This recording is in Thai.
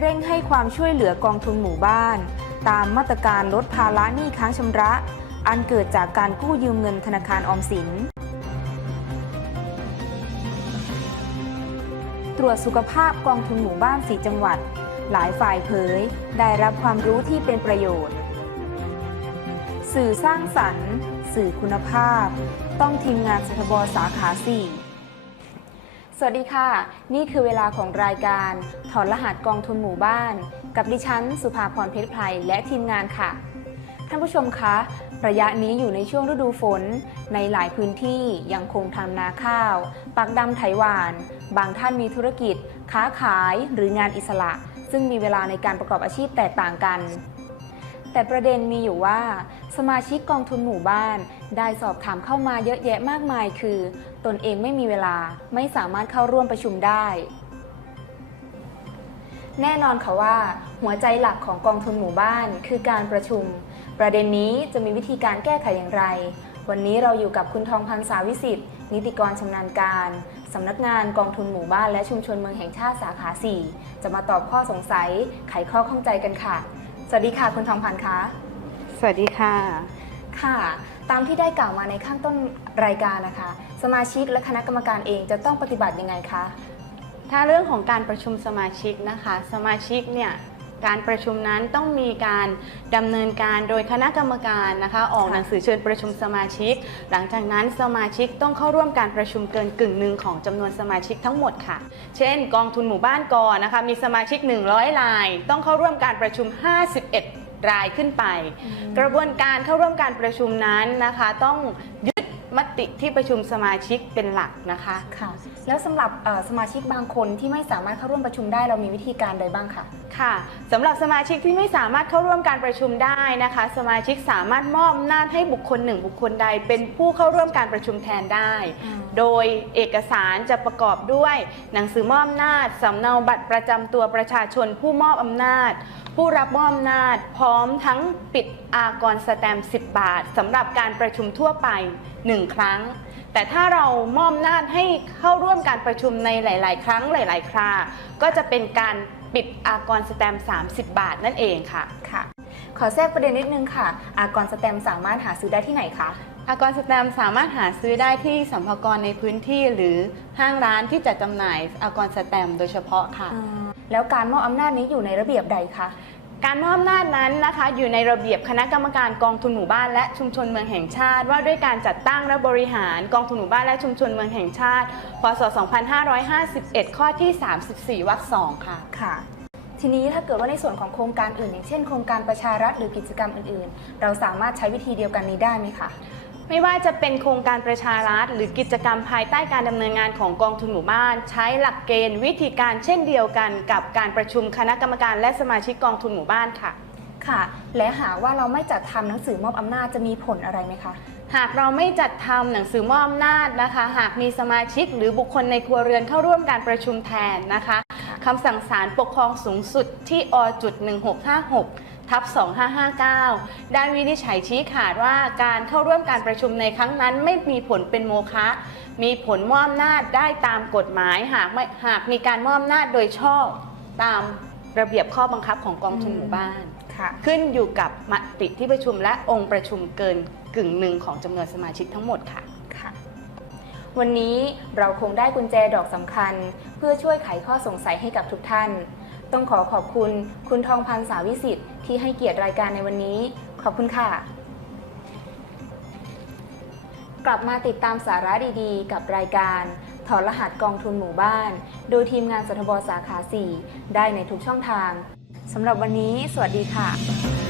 เร่งให้ความช่วยเหลือกองทุนหมู่บ้าน ตามมาตรการลดภาระหนี้ค้างชำระ อันเกิดจากการกู้ยืมเงินธนาคารออมสิน ตรวจสุขภาพกองทุนหมู่บ้าน4จังหวัด หลายฝ่ายเผย ได้รับความรู้ที่เป็นประโยชน์ สื่อสร้างสรรค์ สื่อคุณภาพ ต้องทีมงานสทบสาขา 4 สวัสดีค่ะ นี่คือเวลาของรายการ ถอนรหัสกองทุนหมู่บ้าน กับดิฉัน สุภาพรเพชรไพรและทีมงานค่ะ ท่านผู้ชมคะ ระยะนี้อยู่ในช่วงฤดูฝน ในหลายพื้นที่ยังคงทำนาข้าว ปักดำไถหวาน บางท่านมีธุรกิจ ค้าขายหรืองานอิสระ ซึ่งมีเวลาในการประกอบอาชีพแตกต่างกัน แต่ประเด็นมีอยู่ว่า สมาชิกกองทุนหมู่บ้าน ได้สอบถามเข้ามาเยอะแยะมากมาย คือ ตนเองไม่มีเวลาไม่สามารถเข้าร่วมประชุมได้ แน่นอนค่ะว่า หัวใจหลักของกองทุนหมู่บ้าน คือการประชุม ประเด็นนี้จะมีวิธีการแก้ไขอย่างไร วันนี้เราอยู่กับคุณทองพันธ์สาวิสิทธิ์นิติกรชำนาญการสำนักงานกองทุนหมู่บ้านและชุมชนเมืองแห่งชาติสาขา 4 จะมาตอบข้อสงสัยไขข้อข้องใจกันค่ะ สวัสดีค่ะคุณทองพันธ์คะ สวัสดีค่ะ ค่ะ ตามที่ได้กล่าวมาในข้างต้นรายการนะคะ สมาชิกและคณะกรรมการเองจะต้องปฏิบัติยังไงคะ ถ้าเรื่องของการประชุมสมาชิกนะคะ สมาชิกเนี่ยการประชุมนั้นต้องมีการดำเนินการโดยคณะกรรมการนะคะ ออกค่ะหนังสือเชิญประชุมสมาชิก หลังจากนั้นสมาชิกต้องเข้าร่วมการประชุมเกินกึ่งหนึ่งของจำนวนสมาชิกทั้งหมดค่ะ เช่น กองทุนหมู่บ้านกอนะคะมีสมาชิก 100ราย ต้องเข้าร่วมการประชุม 51 รายขึ้นไป กระบวนการเข้าร่วมการประชุมนั้นนะคะ ต้องยึดมติที่ประชุมสมาชิกเป็นหลักนะคะค่ะ แล้วสำหรับเอ่อสมาชิกบางคนที่ไม่สามารถเข้าร่วมประชุมได้เรามีวิธีการใดบ้างคะ ค่ะสำหรับสมาชิกที่ไม่สามารถเข้าร่วมการประชุมได้นะคะ สมาชิกสามารถมอบอำนาจให้บุคคลหนึ่งบุคคลใด เป็นผู้เข้าร่วมการประชุมแทนได้อืมโดยเอกสารจะประกอบด้วย หนังสือมอบอำนาจสำเนาบัตรประจำตัวประชาชนผู้มอบอำนาจ ผู้รับมอบอำนาจ พร้อมทั้งปิดอากรสแตมป์10 บาทสำหรับการประชุมทั่วไป 1 ครั้งแต่ถ้าเรามอบอำนาจให้เข้าร่วมการประชุมในหลาย ๆ ครั้งหลาย ๆ ครา ก็จะเป็นการ ปิดอากรสแตมป์30 บาทนั่นเองค่ะ ค่ะ ขอแทรกประเด็นนิดนึงค่ะ อากรสแตมป์สามารถหาซื้อได้ที่ไหนคะ อากรสแตมป์สามารถหาซื้อได้ที่สัมภากรในพื้นที่หรือห้างร้านที่จัดจำหน่ายอากรสแตมป์โดยเฉพาะค่ะ แล้วการมอบอำนาจนี้อยู่ในระเบียบใดคะ การมอบอำนาจนั้นนะคะอยู่ในระเบียบคณะกรรมการกองทุนหมู่บ้านและชุมชนเมืองแห่งชาติ ว่าด้วยการจัดตั้งและบริหารกองทุนหมู่บ้านและชุมชนเมืองแห่งชาติ พศ 2551 ข้อที่ 34 วรรค2ค่ะ ค่ะ ทีนี้ถ้าเกิดว่าในส่วนของโครงการอื่น อย่างเช่นโครงการประชารัฐหรือกิจกรรมอื่นๆ เราสามารถใช้วิธีเดียวกันนี้ได้ไหมคะ ไม่ว่าจะเป็นโครงการประชารัฐ หรือกิจกรรมภายใต้การดำเนินงานของกองทุนหมู่บ้าน ใช้หลักเกณฑ์วิธีการเช่นเดียวกันกับการประชุมคณะกรรมการและสมาชิกกองทุนหมู่บ้านค่ะ ค่ะ และหากว่าเราไม่จัดทำหนังสือมอบอำนาจจะมีผลอะไรไหมคะหากเราไม่จัดทำหนังสือมอบอำนาจนะคะ หากมีสมาชิกหรือบุคคลในครัวเรือนเข้าร่วมการประชุมแทนนะคะคำสั่งศาลปกครองสูงสุดที่อจุด1656 ทับ2559ด้านวินิจฉัยชี้ขาดว่าการเข้าร่วมการประชุมในครั้งนั้นไม่มีผลเป็นโมฆะ มีผลมอบอำนาจได้ตามกฎหมายหากไม่หากมีการมอบอำนาจโดยชอบตามระเบียบข้อบังคับของกองทุนหมู่บ้าน ค่ะขึ้นอยู่กับมติที่ประชุมและองค์ประชุมเกินกึ่งหนึ่งของจำนวนสมาชิกทั้งหมดค่ะ ค่ะ วันนี้เราคงได้กุญแจดอกสำคัญ เพื่อช่วยไขข้อสงสัยให้กับทุกท่าน ต้องขอขอบคุณคุณทองพันธ์สาวิสิทธิ์ที่ให้เกียรติรายการในวันนี้ ขอบคุณค่ะ กลับมาติดตามสาระดีๆ กับรายการถอนรหัสกองทุนหมู่บ้าน โดยทีมงานสทบสาขา 4 ได้ในทุกช่องทางสำหรับวันนี้ สวัสดีค่ะ